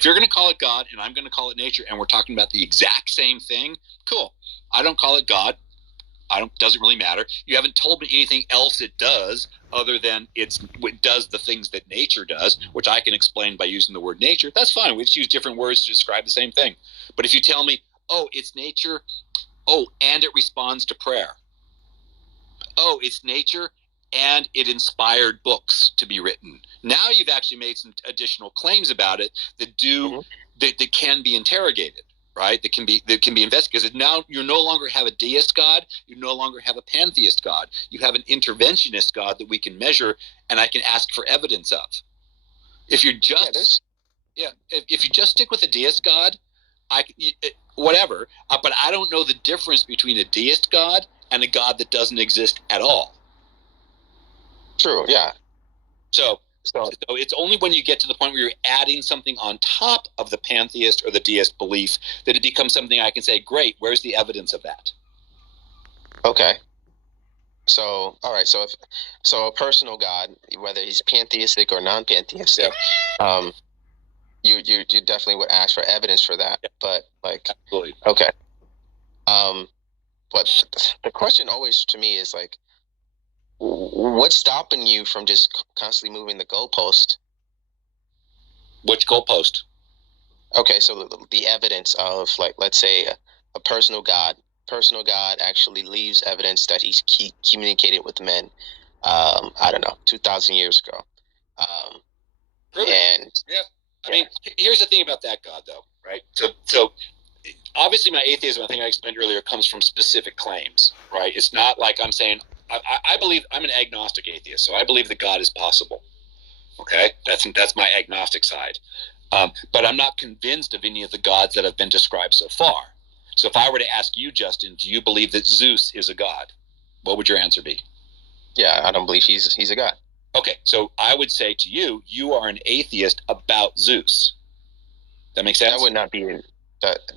If you're going to call it God and I'm going to call it nature, and we're talking about the exact same thing, cool. I don't call it God. Doesn't really matter. You haven't told me anything else it does other than it does the things that nature does, which I can explain by using the word nature. That's fine. We just use different words to describe the same thing. But if you tell me, oh, it's nature, oh, and it responds to prayer. Oh, it's nature, and it inspired books to be written. Now you've actually made some additional claims about it that that can be interrogated, right? That can be investigated, because now you no longer have a deist God, you no longer have a pantheist God. You have an interventionist God that we can measure and I can ask for evidence of. If you're just if you just stick with a deist God, whatever. But I don't know the difference between a deist God and a God that doesn't exist at all. True, yeah. So it's only when you get to the point where you're adding something on top of the pantheist or the deist belief that it becomes something I can say, great, where's the evidence of that? Okay. So, all right. So a personal God, whether he's pantheistic or non-pantheistic, you definitely would ask for evidence for that. Yeah. But like, absolutely. Okay. But the question always to me is like, what's stopping you from just constantly moving the goalpost? Which goalpost? Okay, so the evidence of, like, let's say a personal God actually leaves evidence that he's communicated with men. I don't know, 2,000 years ago. And yeah, I mean, here's the thing about that God, though, right? So obviously, my atheism, I think I explained earlier, comes from specific claims, right? It's not like I'm saying I believe I'm an agnostic atheist, so I believe that God is possible. Okay, that's my agnostic side. But I'm not convinced of any of the gods that have been described so far. So if I were to ask you, Justin, do you believe that Zeus is a god? What would your answer be? Yeah, I don't believe he's a god. Okay, so I would say to you, you are an atheist about Zeus. That makes sense? That would not be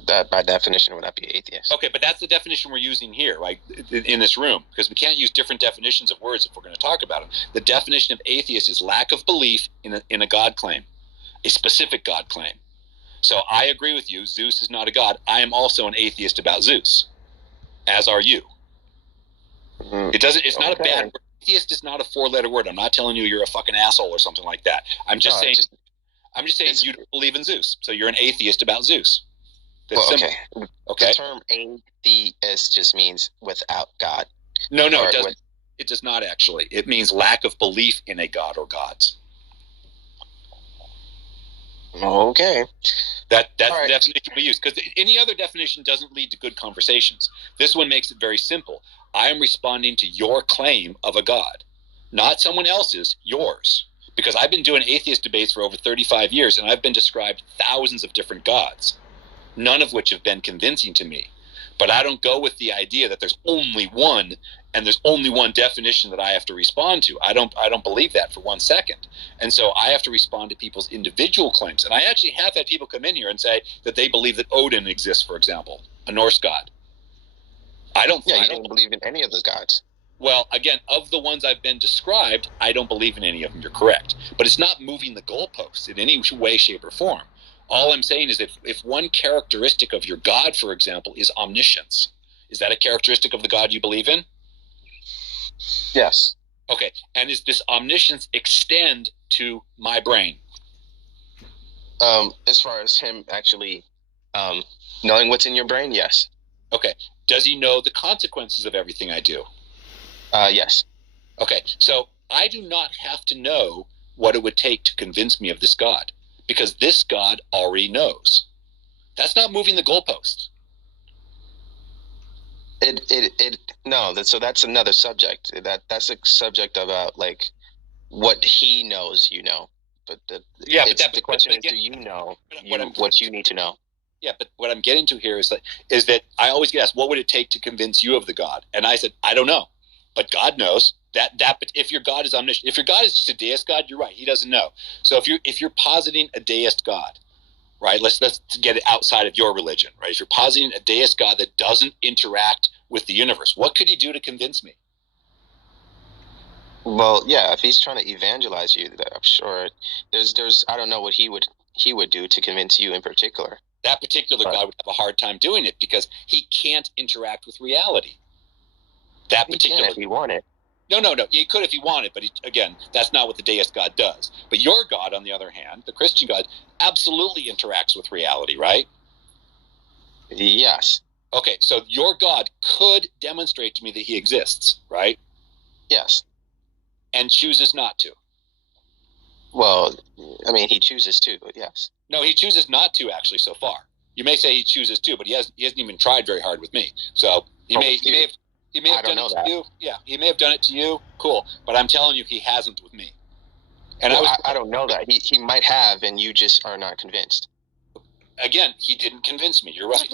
that by definition would not be atheist. Okay, but that's the definition we're using here, right, in this room, because we can't use different definitions of words if we're going to talk about them. The definition of atheist is lack of belief in a God claim, a specific God claim. So I agree with you. Zeus is not a god. I am also an atheist about Zeus, as are you. It's not a bad word. Atheist is not a four-letter word. I'm not telling you you're a fucking asshole or something like that. I'm just saying you don't believe in Zeus, so you're an atheist about Zeus. Okay. The term atheist just means without God. No, it doesn't. It does not actually. It means lack of belief in a god or gods. Okay. That's the definition we use, because any other definition doesn't lead to good conversations. This one makes it very simple. I am responding to your claim of a god, not someone else's, yours. Because I've been doing atheist debates for over 35 years, and I've been described thousands of different gods, none of which have been convincing to me. But I don't go with the idea that there's only one, and there's only one definition that I have to respond to. I don't believe that for 1 second. And so I have to respond to people's individual claims. And I actually have had people come in here and say that they believe that Odin exists, for example, a Norse god. I don't believe in any of those gods. Well, again, of the ones I've been described, I don't believe in any of them. You're correct. But it's not moving the goalposts in any way, shape, or form. All I'm saying is that if one characteristic of your God, for example, is omniscience, is that a characteristic of the God you believe in? Yes. Okay. And does this omniscience extend to my brain? As far as him actually knowing what's in your brain, yes. Okay. Does he know the consequences of everything I do? Yes. Okay. So I do not have to know what it would take to convince me of this God, because this God already knows. That's not moving the goalposts. So that's another subject. That's a subject about like what he knows, But the question is, do you know what you need to know? Yeah, but what I'm getting to here is that I always get asked, what would it take to convince you of the God? And I said, I don't know, but God knows. That if your God is omniscient, if your God is just a deist God, you're right, he doesn't know. So if you're positing a deist God, right? Let's get it outside of your religion, right? If you're positing a deist God that doesn't interact with the universe, what could he do to convince me? Well, yeah, if he's trying to evangelize you, I'm sure there's I don't know what he would he would do to convince you in particular. That particular God would have a hard time doing it because he can't interact with reality. That particular, he can if he wanted. No. He could if he wanted, but again, that's not what the deist God does. But your God, on the other hand, the Christian God, absolutely interacts with reality, right? Yes. Okay, so your God could demonstrate to me that he exists, right? Yes. And chooses not to. Well, I mean, he chooses to, but yes. No, he chooses not to, actually, so far. You may say he chooses to, but he hasn't even tried very hard with me. So he may have done it to you. Yeah, he may have done it to you. Cool. But I'm telling you, he hasn't with me. And I don't know that. He might have, and you just are not convinced. Again, he didn't convince me. You're right.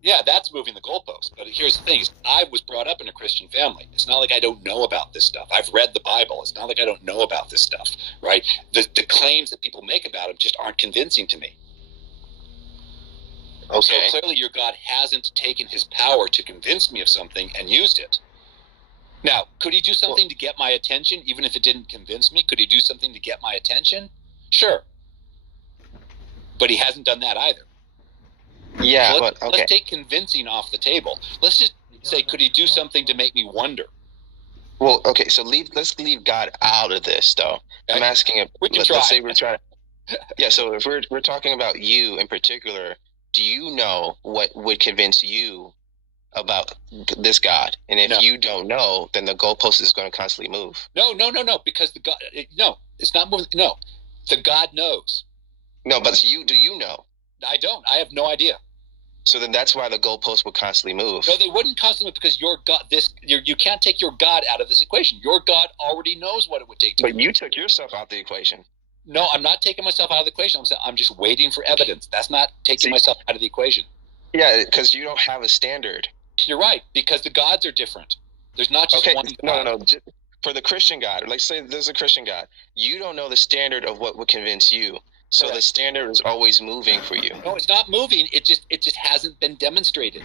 Yeah, that's moving the goalpost. But here's the thing. I was brought up in a Christian family. It's not like I don't know about this stuff. I've read the Bible. It's not like I don't know about this stuff, right? The claims that people make about him just aren't convincing to me. Okay. So clearly your God hasn't taken his power to convince me of something and used it. Now, could he do something to get my attention, even if it didn't convince me? Could he do something to get my attention? Sure. But he hasn't done that either. Yeah, so but okay. Let's take convincing off the table. Let's just say, could he do something to make me wonder? Well, okay, so let's leave God out of this, though. Okay. I'm asking. Let's say we're trying. Yeah, so if we're talking about you in particular, do you know what would convince you about this God? And if you don't know, then the goalpost is going to constantly move. No, because the God. No, it's not moving. No, the God knows. No, but do you know? I don't. I have no idea. So then that's why the goalpost would constantly move. No, they wouldn't constantly move because your God. You can't take your God out of this equation. Your God already knows what it would take to. But you took yourself out of the equation. No, I'm not taking myself out of the equation. I'm just waiting for evidence. That's not taking myself out of the equation. Yeah, because you don't have a standard. You're right, because the gods are different. There's not just one God. No. For the Christian God, like say there's a Christian God, you don't know the standard of what would convince you. So correct. The standard is always moving for you. No, it's not moving. It just hasn't been demonstrated.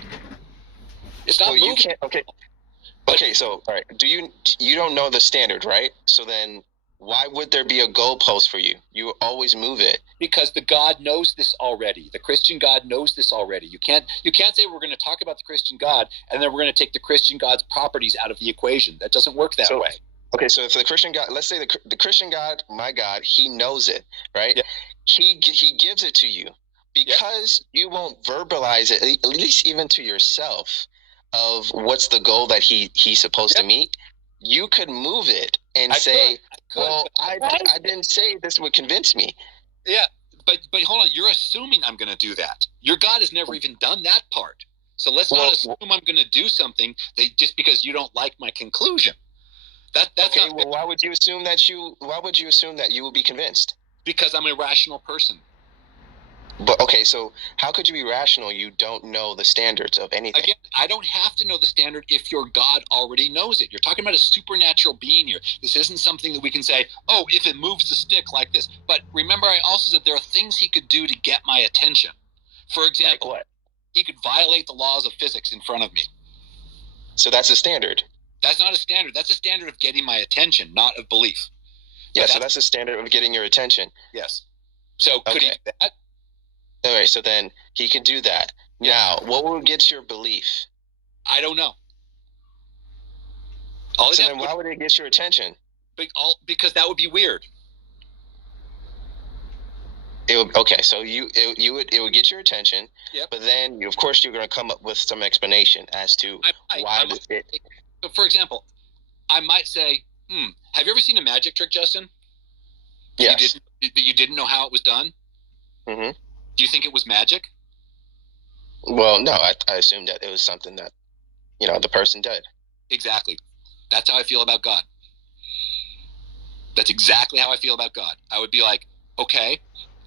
It's not moving. You can't. Okay. So all right. You don't know the standard, right? So then why would there be a goalpost for you? You always move it. Because the God knows this already. The Christian God knows this already. You can't say we're going to talk about the Christian God and then we're going to take the Christian God's properties out of the equation. That doesn't work that way. Okay, so if the Christian God, let's say the Christian God, my God, he knows it, right? Yeah. He gives it to you because you won't verbalize it, at least even to yourself, of what's the goal that he's supposed to meet. You could move it and I didn't say this would convince me. Yeah, but hold on. You're assuming I'm going to do that. Your God has never even done that part. So let's not assume I'm going to do something just because you don't like my conclusion. That's okay. Well, why would you assume that you will be convinced? Because I'm a rational person. But okay, so how could you be rational? You don't know the standards of anything. Again, I don't have to know the standard if your God already knows it. You're talking about a supernatural being here. This isn't something that we can say, oh, if it moves the stick like this. But remember, I also said there are things he could do to get my attention. For example, like what? He could violate the laws of physics in front of me. So that's a standard. That's not a standard. That's a standard of getting my attention, not of belief. Yeah, so that's a standard of getting your attention. Yes. So could he do that? All right, so then he can do that. Yeah. Now, what will get your belief? I don't know. So then why would it get your attention? Because that would be weird. So it would get your attention, but then of course you're going to come up with some explanation as to why it. So for example, I might say, have you ever seen a magic trick, Justin? Yes. You didn't know how it was done? Mm-hmm. Do you think it was magic? Well, no, I assumed that it was something that, the person did. Exactly. That's how I feel about God. That's exactly how I feel about God. I would be like, okay,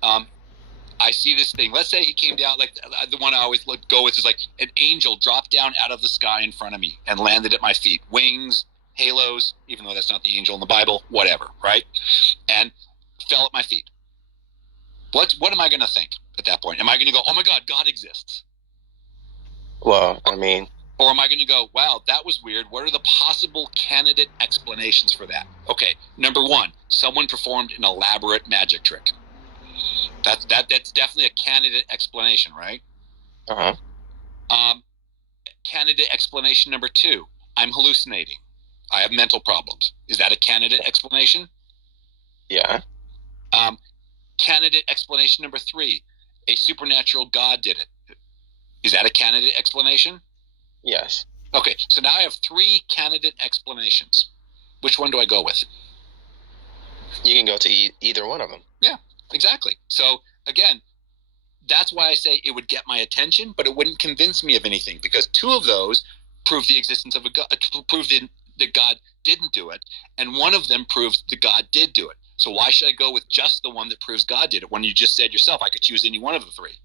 I see this thing. Let's say he came down, like the one I always go with is like an angel dropped down out of the sky in front of me and landed at my feet. Wings, halos, even though that's not the angel in the Bible, whatever, right? And fell at my feet. What am I going to think at that point? Am I going to go, oh my God, God exists? Well, I mean, Or am I going to go, wow, that was weird. What are the possible candidate explanations for that? Okay, number one, someone performed an elaborate magic trick. That's definitely a candidate explanation, right? Candidate explanation number two, I'm hallucinating. I have mental problems. Is that a candidate explanation? Yeah. Candidate explanation number three, a supernatural God did it. Is that a candidate explanation? Yes. Okay, so now I have three candidate explanations. Which one do I go with? You can go to either one of them. Yeah, exactly. So again, that's why I say it would get my attention, but it wouldn't convince me of anything, because two of those prove the existence of a God, prove that God didn't do it, and one of them proves that God did do it. So why should I go with just the one that proves God did it when you just said yourself I could choose any one of the three?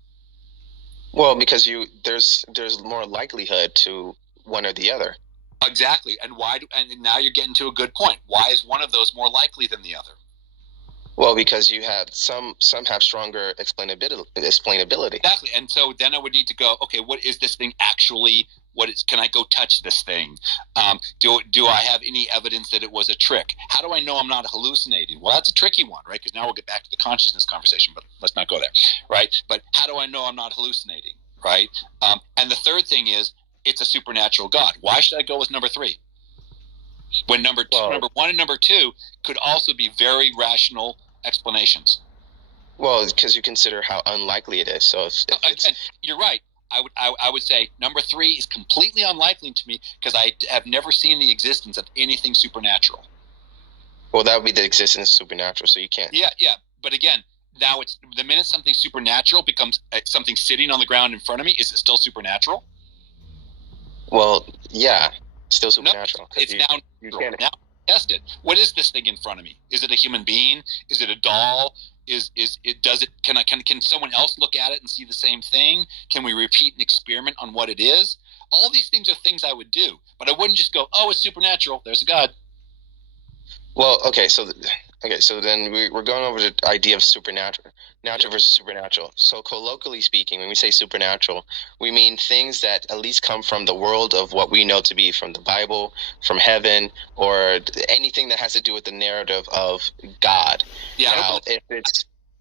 Well, because there's more likelihood to one or the other. Exactly. And and now you're getting to a good point. Why is one of those more likely than the other? Well, because you have some have stronger explainability. Exactly. And so then I would need to go, okay, what is this thing actually? Can I go touch this thing? Do I have any evidence that it was a trick? How do I know I'm not hallucinating? Well, that's a tricky one, right? Because now we'll get back to the consciousness conversation, but let's not go there, right? But how do I know I'm not hallucinating, right? And the third thing is, it's a supernatural God. Why should I go with number three? When number one and number two could also be very rational explanations. Well, because you consider how unlikely it is. So again, you're right. I would say number three is completely unlikely to me, because I have never seen the existence of anything supernatural. Well, that would be the existence of supernatural, so you can't. Yeah. But again, now it's the minute something supernatural becomes something sitting on the ground in front of me, is it still supernatural? Well, yeah, still supernatural. No, it's now tested. What is this thing in front of me? Is it a human being? Is it a doll? Can someone else look at it and see the same thing? Can we repeat an experiment on what it is? All these things are things I would do, but I wouldn't just go, oh, it's supernatural, there's a God. Well, okay, so then we're going over the idea of supernatural, natural versus supernatural. So colloquially speaking, when we say supernatural, we mean things that at least come from the world of what we know to be from the Bible, from heaven, or anything that has to do with the narrative of God. Yeah.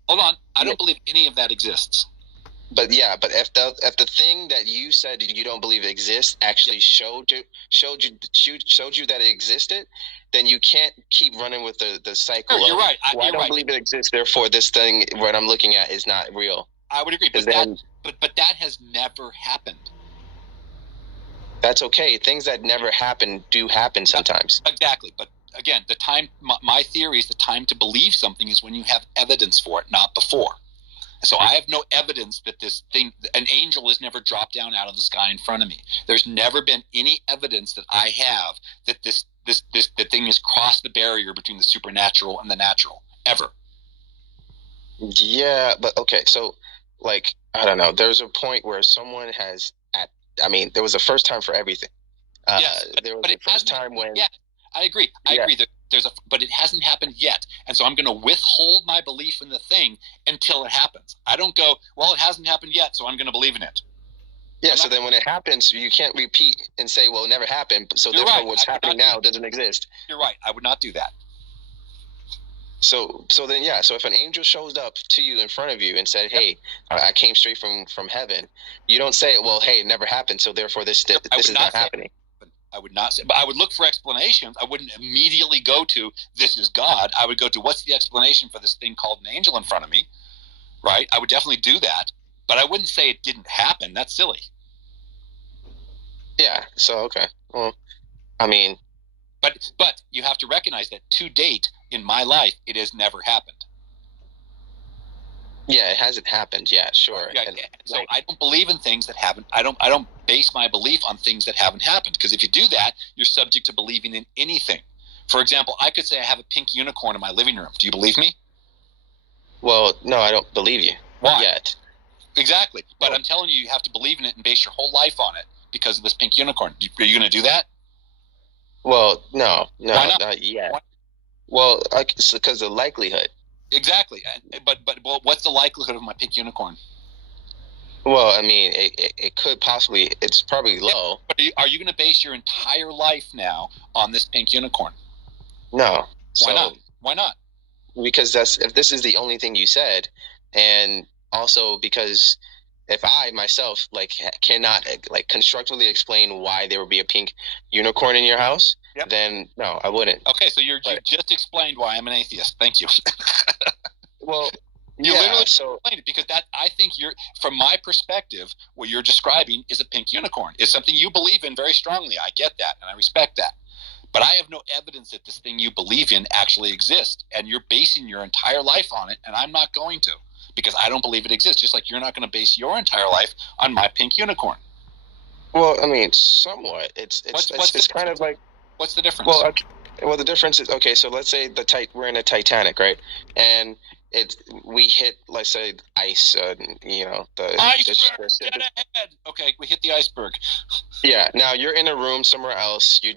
Hold on, I don't believe any of that exists. But if the thing that you said you don't believe exists actually showed you that it existed, then you can't keep running with the cycle. Sure, you're right. I don't believe it exists, therefore this thing what I'm looking at is not real. I would agree, but that has never happened. That's okay. Things that never happen do happen sometimes. Exactly, but again, my theory is the time to believe something is when you have evidence for it, not before. So I have no evidence that this thing, an angel, has never dropped down out of the sky in front of me. There's never been any evidence that I have that the thing has crossed the barrier between the supernatural and the natural, ever. Yeah, but okay, so like I don't know. There's a point where someone there was a first time for everything. Yes, there was a first time when. Yeah, I agree. I agree that but it hasn't happened yet, and so I'm going to withhold my belief in the thing until it happens. I don't go, well, it hasn't happened yet, so I'm going to believe in it. Yeah, so then when it happens, you can't repeat and say, well, it never happened, so therefore what's happening now doesn't exist. You're right. I would not do that. So if an angel shows up to you in front of you and said, hey, I came straight from heaven, you don't say, well, hey, it never happened, so therefore this is not happening. I would not say, but I would look for explanations. I wouldn't immediately go to, this is God. I would go to, what's the explanation for this thing called an angel in front of me, right? I would definitely do that, but I wouldn't say it didn't happen. That's silly. Yeah, so, okay. Well, I mean. But you have to recognize that to date in my life, it has never happened. Yeah, it hasn't happened yet, sure. Yeah, so I don't believe in things that haven't. I don't base my belief on things that haven't happened, because if you do that, you're subject to believing in anything. For example, I could say I have a pink unicorn in my living room. Do you believe me? Well, no, I don't believe you. Why? Yet. Exactly. But I'm telling you have to believe in it and base your whole life on it because of this pink unicorn. Are you going to do that? Well, no, Why not yet. Why? Well, because of the likelihood. Exactly. But what's the likelihood of my pink unicorn? Well, I mean, it could possibly. It's probably low. But are you going to base your entire life now on this pink unicorn? No. Why not? Why not? Because if this is the only thing you said, and also because if I myself cannot constructively explain why there would be a pink unicorn in your house, then no, I wouldn't. Okay, so you just explained why I'm an atheist. Thank you. Well, you literally explained it, because that, I think, from my perspective, what you're describing is a pink unicorn. It's something you believe in very strongly. I get that, and I respect that. But I have no evidence that this thing you believe in actually exists, and you're basing your entire life on it, and I'm not going to, because I don't believe it exists, just like you're not going to base your entire life on my pink unicorn. Well, I mean, somewhat. It's kind of like... What's the difference? Well, the difference is, okay, so let's say we're in a Titanic, right? And we hit, let's say, ice, the iceberg, get ahead. Okay, we hit the iceberg. Yeah, now you're in a room somewhere else. You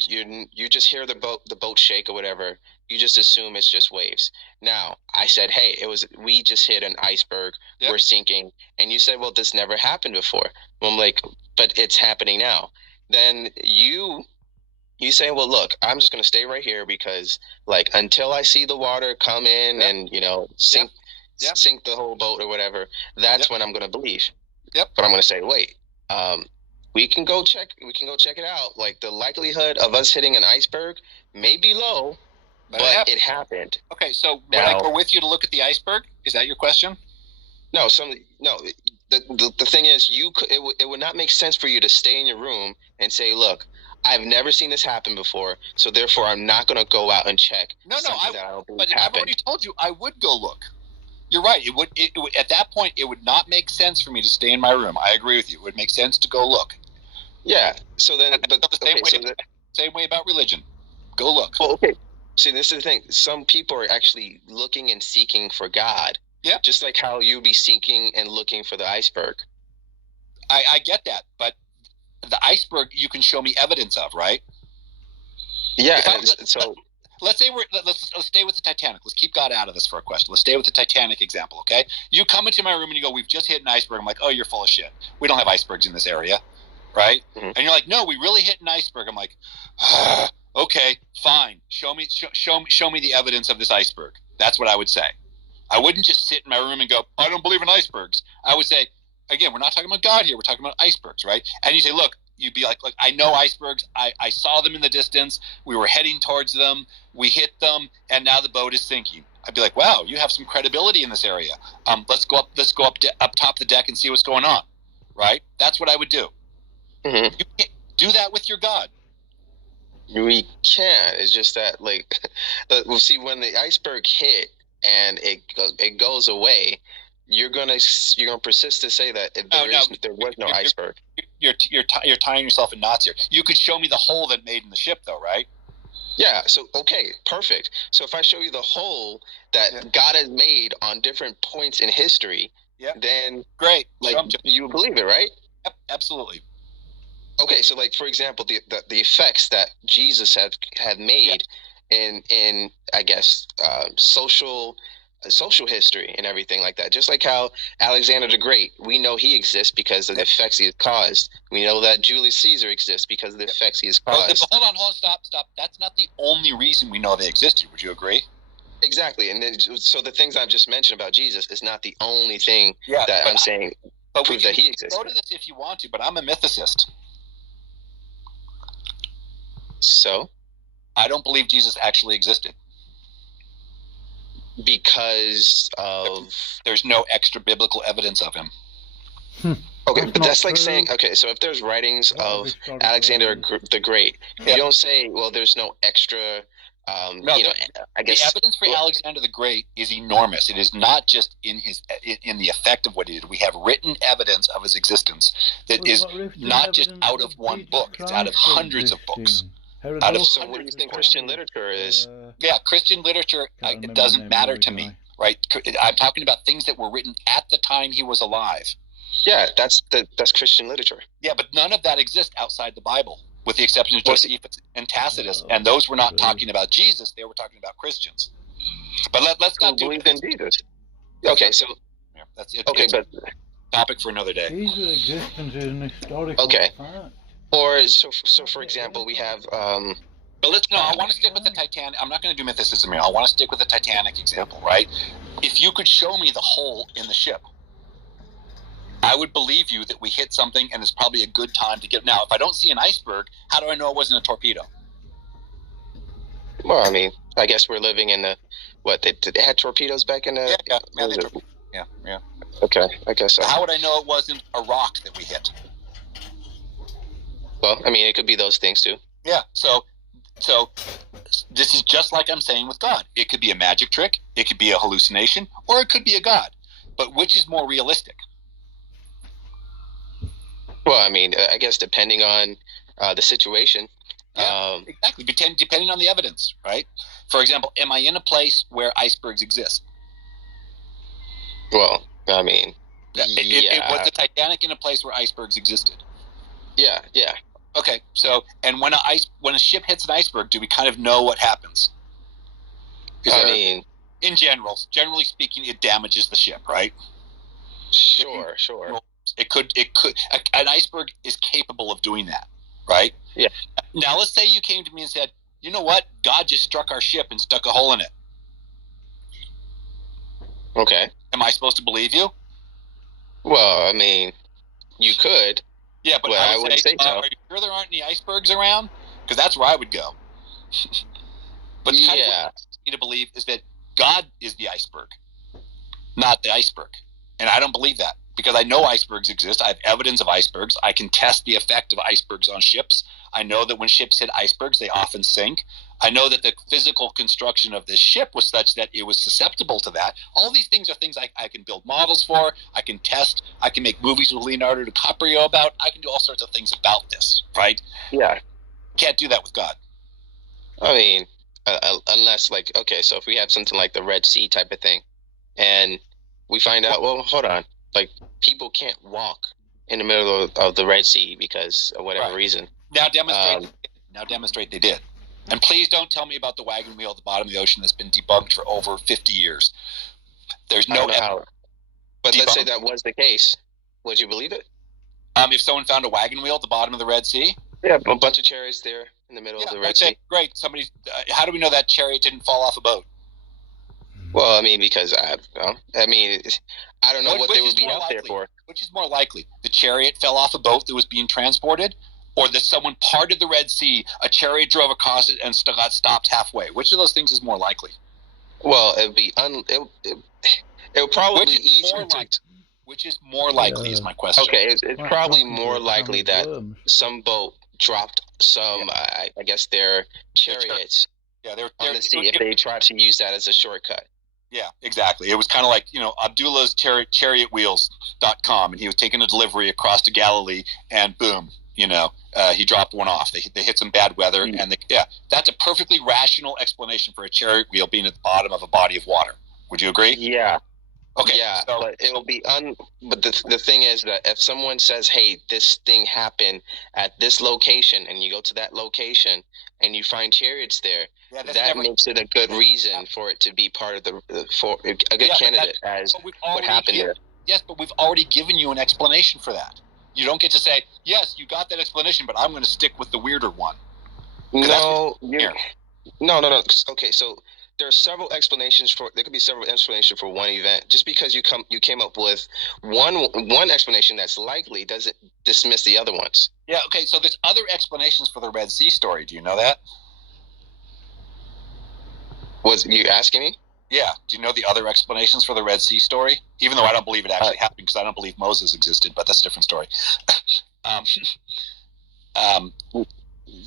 just hear the boat shake or whatever. You just assume it's just waves. Now, I said, hey, we just hit an iceberg. Yep. We're sinking. And you said, well, this never happened before. Well, I'm like, but it's happening now. Then you say, well, look, I'm just going to stay right here because, until I see the water come in and, sink the whole boat or whatever, that's when I'm going to believe. Yep. But I'm going to say, wait, we can go check it out. Like, the likelihood of us hitting an iceberg may be low, but it happened. Okay, so would I go with you to look at the iceberg? Is that your question? No. The thing is, it would not make sense for you to stay in your room and say, look, I've never seen this happen before, so therefore I'm not going to go out and check. No, but I've already told you I would go look. You're right. It would at that point, it would not make sense for me to stay in my room. I agree with you. It would make sense to go look. Yeah. So then, same way about religion. Go look. Well, okay. See, this is the thing. Some people are actually looking and seeking for God. Yeah. Just like how you'd be seeking and looking for the iceberg. I get that, but the iceberg you can show me evidence of, right? Yeah. Let's say let's stay with the Titanic. Let's keep God out of this for a question. Let's stay with the Titanic example, okay? You come into my room and you go, we've just hit an iceberg. I'm like, oh, you're full of shit. We don't have icebergs in this area, right? Mm-hmm. And you're like, no, we really hit an iceberg. I'm like, okay, fine. Show me the evidence of this iceberg. That's what I would say. I wouldn't just sit in my room and go, I don't believe in icebergs. I would say, again, we're not talking about God here. We're talking about icebergs, right? And you say, look, you'd be like, I know icebergs. I saw them in the distance. We were heading towards them. We hit them, and now the boat is sinking. I'd be like, wow, you have some credibility in this area. Let's go up top the deck and see what's going on, right? That's what I would do. Mm-hmm. You can't do that with your God. We can. It's just that, see, when the iceberg hit and it goes away, you're gonna persist to say that there was no iceberg. You're tying yourself in knots here. You could show me the hole that made in the ship, though, right? Yeah. So okay, perfect. So if I show you the hole that God has made on different points in history, then great, you believe it, right? Yep, absolutely. Okay, so for example, the effects that Jesus had made in I guess social history and everything like that. Just like how Alexander the Great, we know he exists because of the effects he has caused. We know that Julius Caesar exists because of the effects he has caused. Hold on, stop. That's not the only reason we know they existed. Would you agree? Exactly. And then, so the things I've just mentioned about Jesus is not the only thing that I'm saying proves that he exists. Go to this if you want to, but I'm a mythicist. So? I don't believe Jesus actually existed. Because of... There's no extra biblical evidence of him. Okay, but that's like saying, okay, so if there's writings of Alexander the Great, you don't say, well, there's no extra, I guess... The evidence for Alexander the Great is enormous. It is not just in the effect of what he did. We have written evidence of his existence that is not just out of one book. It's out of hundreds of books. So what do you think Christian literature is? Yeah, Christian literature, it doesn't matter to me, right? I'm talking about things that were written at the time he was alive. Yeah, that's Christian literature. Yeah, but none of that exists outside the Bible, with the exception of Josephus and Tacitus, and those were not talking about Jesus, they were talking about Christians. But let's not believe in Jesus. Okay, so... Yeah, that's it. Okay, but... Topic for another day. Jesus' existence is an historical Okay. fact. Or so for example, we have But I want to stick with the Titanic. I'm not going to do mythicism here. I want to stick with the Titanic example, right? If you could show me the hole in the ship, I would believe you that we hit something and it's probably a good time to get. Now, if I don't see an iceberg, how do I know it wasn't a torpedo? well, I mean, I guess we're living in the they had torpedoes back in the Yeah. Okay, I guess so. How would I know it wasn't a rock that we hit? Well, I mean, it could be those things too. Yeah. So this is just like I'm saying with God. It could be a magic trick, it could be a hallucination, or it could be a god. But which is more realistic? Well, I mean, I guess depending on the situation. Yeah, exactly. Depending on the evidence, right? For example, am I in a place where icebergs exist? Well, I mean, was the Titanic in a place where icebergs existed? Yeah. Okay, so and when a ship hits an iceberg, do we kind of know what happens? In generally speaking, it damages the ship, right? Sure. It could. An iceberg is capable of doing that, right? Yeah. Now, let's say you came to me and said, "You know what? God just struck our ship and stuck a hole in it." Okay. Am I supposed to believe you? Well, I mean, you could. Yeah, but I wouldn't say so. Are you sure there aren't any icebergs around? Because that's where I would go. But kind of what I need to believe is that God is the iceberg, not the iceberg. And I don't believe that because I know icebergs exist. I have evidence of icebergs. I can test the effect of icebergs on ships. I know that when ships hit icebergs, they often sink. I know that the physical construction of this ship was such that it was susceptible to that. All these things are things I can build models for. I can test. I can make movies with Leonardo DiCaprio about. I can do all sorts of things about this, right? Yeah. Can't do that with God. I mean, unless so if we have something like the Red Sea type of thing, and we find out, well, hold on, people can't walk in the middle of the Red Sea because of whatever reason. Now demonstrate they did. And please don't tell me about the wagon wheel at the bottom of the ocean that's been debunked for over 50 years. There's no evidence. But let's say that was the case. Would you believe it? If someone found a wagon wheel at the bottom of the Red Sea? Yeah, a bunch of chariots there in the middle of the Red Sea. Great. Somebody. How do we know that chariot didn't fall off a boat? Well, I mean, because I don't know what they would be out there for. Which is more likely? The chariot fell off a boat that was being transported, or that someone parted the Red Sea, a chariot drove across it, and got stopped halfway? Which of those things is more likely? Well, it would be it would probably be easier to. Which is more likely is my question. Okay, it's probably more likely that some boat dropped some, I guess, their chariots on the sea if they tried to use that as a shortcut. Yeah, exactly. It was kind of like, Abdullah's chariotwheels.com, and he was taking a delivery across to Galilee, and boom, he dropped one off. They hit some bad weather, and that's a perfectly rational explanation for a chariot wheel being at the bottom of a body of water. Would you agree? Yeah. Okay. Yeah, but it will be But the thing is that if someone says, "Hey, this thing happened at this location," and you go to that location and you find chariots there, that makes it a good reason for it to be part of a good candidate as what happened there. Yes, but we've already given you an explanation for that. You don't get to say, "Yes, you got that explanation, but I'm going to stick with the weirder one." No. Okay, so. There could be several explanations for one event. Just because you came up with one explanation that's likely doesn't dismiss the other ones. Yeah, okay, so there's other explanations for the Red Sea story. Do you know that? Was you asking me? Yeah. Do you know the other explanations for the Red Sea story? Even though I don't believe it actually happened because I don't believe Moses existed, but that's a different story.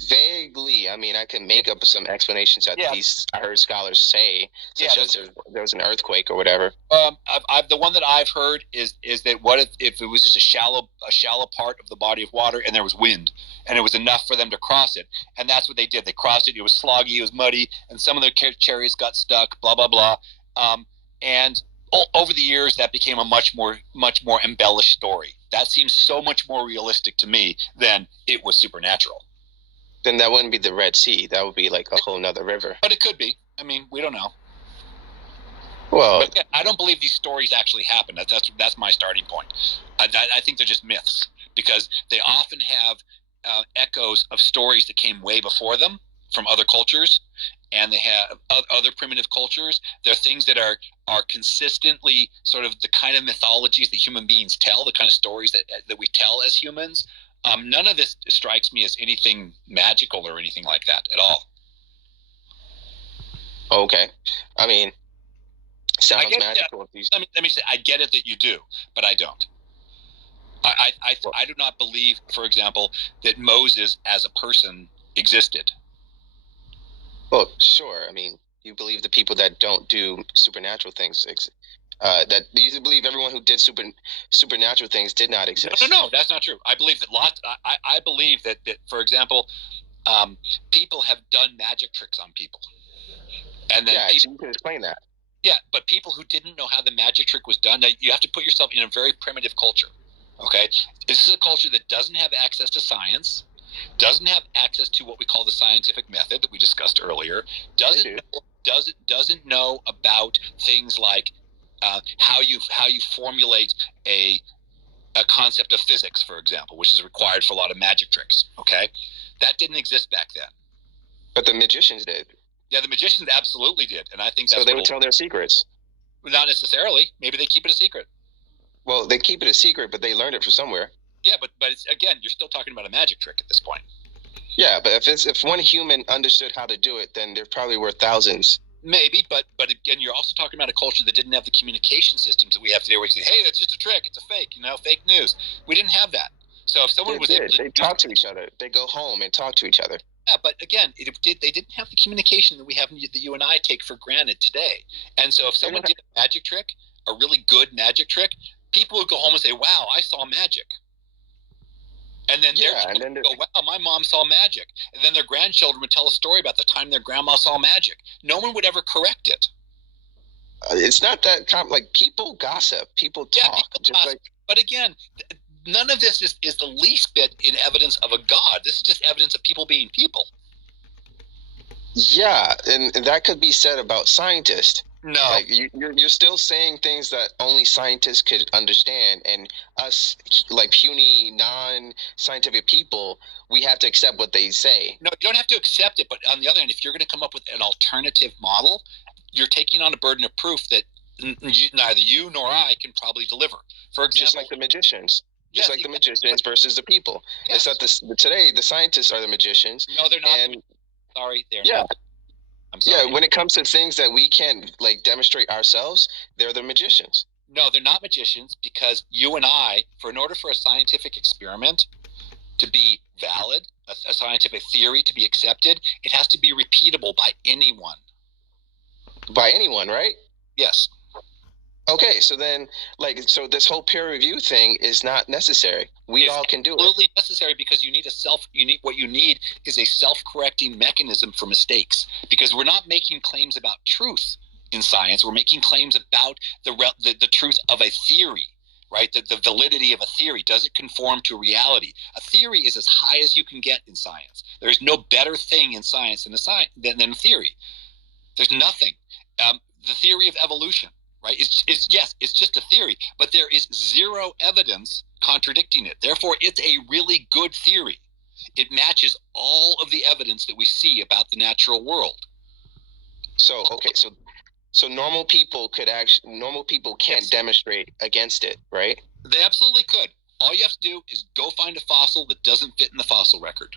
Vaguely, I mean, I can make up some explanations that I heard scholars say, such as there was an earthquake or whatever. The one that I've heard is that what if it was just a shallow part of the body of water and there was wind and it was enough for them to cross it, and that's what they did. They crossed it. It was sloggy, it was muddy, and some of their chariots got stuck. Blah blah blah. And over the years, that became a much more embellished story. That seems so much more realistic to me than it was supernatural. Then that wouldn't be the Red Sea. That would be like a whole nother river. But it could be. I mean, we don't know. Well, But again, I don't believe these stories actually happen. That's my starting point. I think they're just myths because they often have echoes of stories that came way before them from other cultures, and they have other primitive cultures. They're things that are consistently sort of the kind of mythologies that human beings tell, the kind of stories that we tell as humans. None of this strikes me as anything magical or anything like that at all. okay. I mean, sounds I get magical. let me say, I get it that you do, but I don't. I do not believe, for example, that Moses as a person existed. Well, sure. I mean, you believe the people that don't do supernatural things. That you believe everyone who did supernatural things did not exist. No, that's not true. I believe that I believe that for example, people have done magic tricks on people, and then so you can explain that. Yeah, but people who didn't know how the magic trick was done, now you have to put yourself in a very primitive culture. Okay, this is a culture that doesn't have access to science, doesn't have access to what we call the scientific method that we discussed earlier, doesn't know about things like how you formulate a concept of physics, for example, which is required for a lot of magic tricks. Okay, that didn't exist back then. But the magicians did. Yeah, the magicians absolutely did, and I think that's so they would tell their secrets. Not necessarily. Maybe they keep it a secret. Well, they keep it a secret, but they learned it from somewhere. Yeah, but it's, again, you're still talking about a magic trick at this point. Yeah, but if one human understood how to do it, then there probably were thousands. Maybe, but again, you're also talking about a culture that didn't have the communication systems that we have today. Where you say, "Hey, that's just a trick. It's a fake. Fake news." We didn't have that. So if someone was able to, they talk to each other. They go home and talk to each other. Yeah, but again, they didn't have the communication that we have that you and I take for granted today. And so if someone did a magic trick, a really good magic trick, people would go home and say, "Wow, I saw magic." And then their children would go, "Wow, my mom saw magic." And then their grandchildren would tell a story about the time their grandma saw magic. No one would ever correct it. It's not that like people gossip, people talk. Yeah, people gossip. But again, none of this is the least bit in evidence of a god. This is just evidence of people being people. Yeah, and that could be said about scientists. No, like you're still saying things that only scientists could understand, and us, like puny, non-scientific people, we have to accept what they say. No, you don't have to accept it. But on the other hand, if you're going to come up with an alternative model, you're taking on a burden of proof that neither you nor I can probably deliver. For example, just like the magicians. Just like the magicians versus the people. Yes. It's that today the scientists are the magicians. No, they're not. And, sorry, they're not. I'm sorry. Yeah, when it comes to things that we can't like demonstrate ourselves, they're the magicians. No, they're not magicians because you and I, in order for a scientific experiment to be valid, a scientific theory to be accepted, it has to be repeatable by anyone. By anyone, right? Yes. Okay, so then, so this whole peer review thing is not necessary. We all can do it. Absolutely necessary because what you need is a self-correcting mechanism for mistakes. Because we're not making claims about truth in science. We're making claims about the truth of a theory, right? The validity of a theory. Does it conform to reality? A theory is as high as you can get in science. There's no better thing in science than a theory. There's nothing. The theory of evolution. Right? It's just a theory, but there is zero evidence contradicting it. Therefore, it's a really good theory. It matches all of the evidence that we see about the natural world. So normal people can't demonstrate against it, right? They absolutely could. All you have to do is go find a fossil that doesn't fit in the fossil record.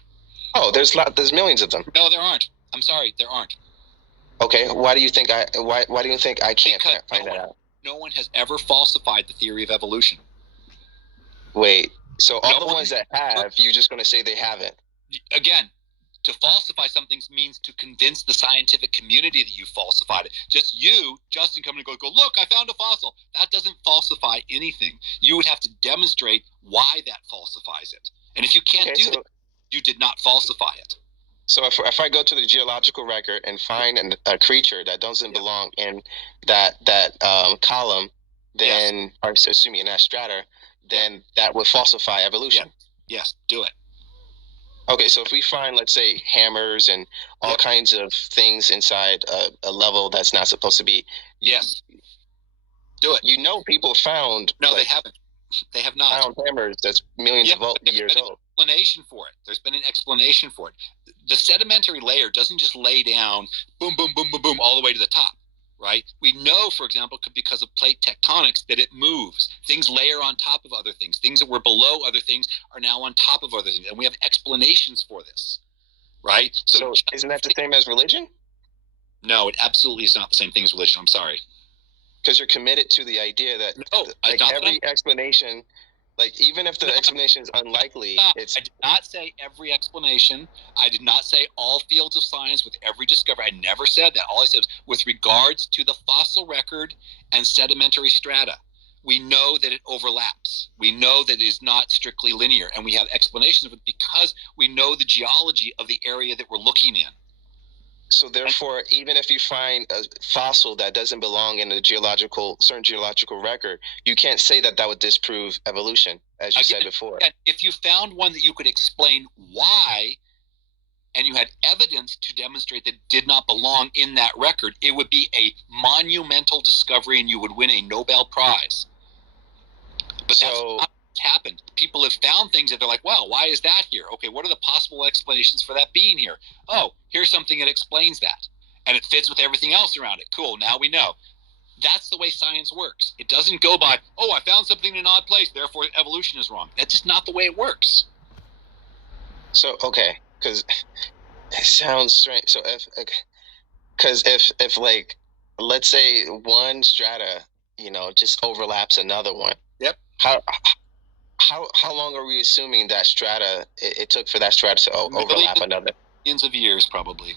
Oh, there's millions of them. No, there aren't. I'm sorry, there aren't. Okay, why do you think I can't find that out? No one has ever falsified the theory of evolution. Wait, so all the ones that have, you're just going to say they haven't? Again, to falsify something means to convince the scientific community that you falsified it. Just you, Justin, coming and go, look, I found a fossil. That doesn't falsify anything. You would have to demonstrate why that falsifies it. And if you can't do that, you did not falsify it. So if I go to the geological record and find a creature that doesn't belong in that column, then, or assuming in that strata, then that would falsify evolution. Yes, do it. Okay, so if we find, let's say, hammers and all kinds of things inside a level that's not supposed to be, yes, Do it. You know, people found No, they haven't. They have not. Found hammers that's millions of years old. Explanation for it. There's been an explanation for it. The sedimentary layer doesn't just lay down, boom, boom, boom, boom, boom, all the way to the top, right? We know, for example, because of plate tectonics, that it moves. Things layer on top of other things. Things that were below other things are now on top of other things, and we have explanations for this, right? So isn't that the same as religion? No, it absolutely is not the same thing as religion. I'm sorry. Because you're committed to the idea that every explanation, even if the explanation is unlikely, I did not say every explanation. I did not say all fields of science with every discovery. I never said that. All I said was with regards to the fossil record and sedimentary strata, we know that it overlaps. We know that it is not strictly linear, and we have explanations of it because we know the geology of the area that we're looking in. So therefore, even if you find a fossil that doesn't belong in a certain geological record, you can't say that would disprove evolution, as you said before. If you found one that you could explain why, and you had evidence to demonstrate that it did not belong in that record, it would be a monumental discovery, and you would win a Nobel Prize. But that's not what's happened. People have found things that they're like, wow, why is that here? Okay, what are the possible explanations for that being here? Oh, here's something that explains that. And it fits with everything else around it. Cool, now we know. That's the way science works. It doesn't go by, oh, I found something in an odd place, therefore evolution is wrong. That's just not the way it works. So, okay, because it sounds strange. So if let's say one strata, just overlaps another one. Yep. How long are we assuming that strata it took for that strata to overlap another? Millions of years, probably.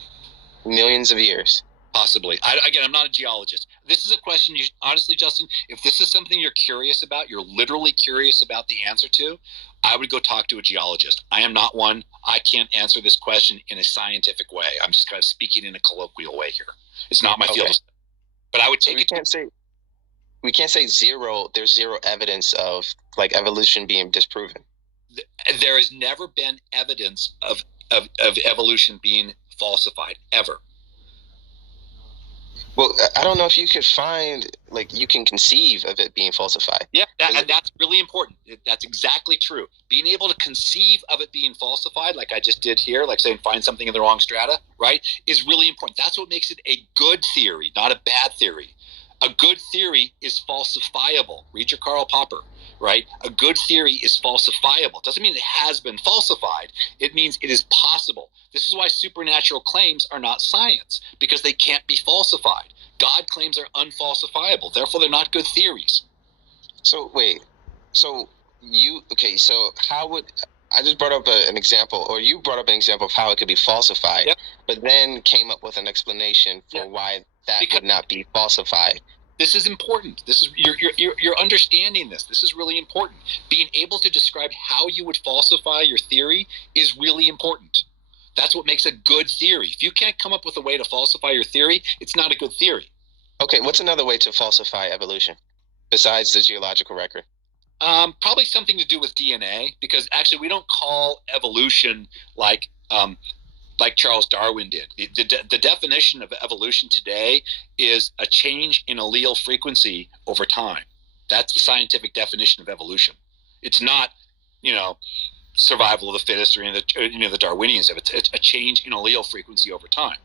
Millions of years. Possibly. Again, I'm not a geologist. This is a question honestly, Justin, if this is something you're curious about, you're literally curious about the answer to, I would go talk to a geologist. I am not one. I can't answer this question in a scientific way. I'm just kind of speaking in a colloquial way here. It's not my field of study. But I would take we can't say there's zero evidence of evolution being disproven. There has never been evidence of evolution being falsified, ever. Well, I don't know if you could find, you can conceive of it being falsified. Yeah, and that's really important. That's exactly true. Being able to conceive of it being falsified, like I just did here, like saying find something in the wrong strata, right, is really important. That's what makes it a good theory, not a bad theory. A good theory is falsifiable. Read your Karl Popper, right? A good theory is falsifiable. It doesn't mean it has been falsified. It means it is possible. This is why supernatural claims are not science, because they can't be falsified. God claims are unfalsifiable. Therefore, they're not good theories. So, wait. So, how would... I just brought up an example, or you brought up an example of how it could be falsified, yep. But then came up with an explanation for why that would not be falsified. This is important. This is you're understanding this. This is really important. Being able to describe how you would falsify your theory is really important. That's what makes a good theory. If you can't come up with a way to falsify your theory, it's not a good theory. Okay, what's another way to falsify evolution besides the geological record? Probably something to do with DNA, because actually we don't call evolution like Charles Darwin did. The definition of evolution today is a change in allele frequency over time. That's the scientific definition of evolution. It's not, survival of the fittest or the Darwinians of it. It's a change in allele frequency over time,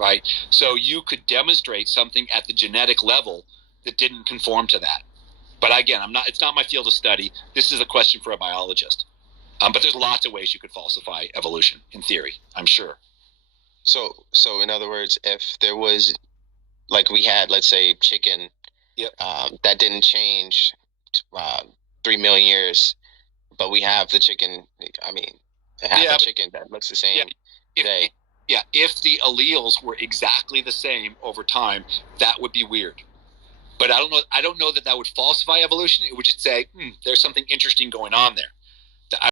right? So you could demonstrate something at the genetic level that didn't conform to that. But again, it's not my field of study. This is a question for a biologist. But there's lots of ways you could falsify evolution in theory, I'm sure. So in other words, if there was, we had, let's say, chicken, yep. That didn't change 3 million years, but we have the chicken. A chicken that looks the same today. If the alleles were exactly the same over time, that would be weird. But I don't know that would falsify evolution. It would just say, there's something interesting going on there.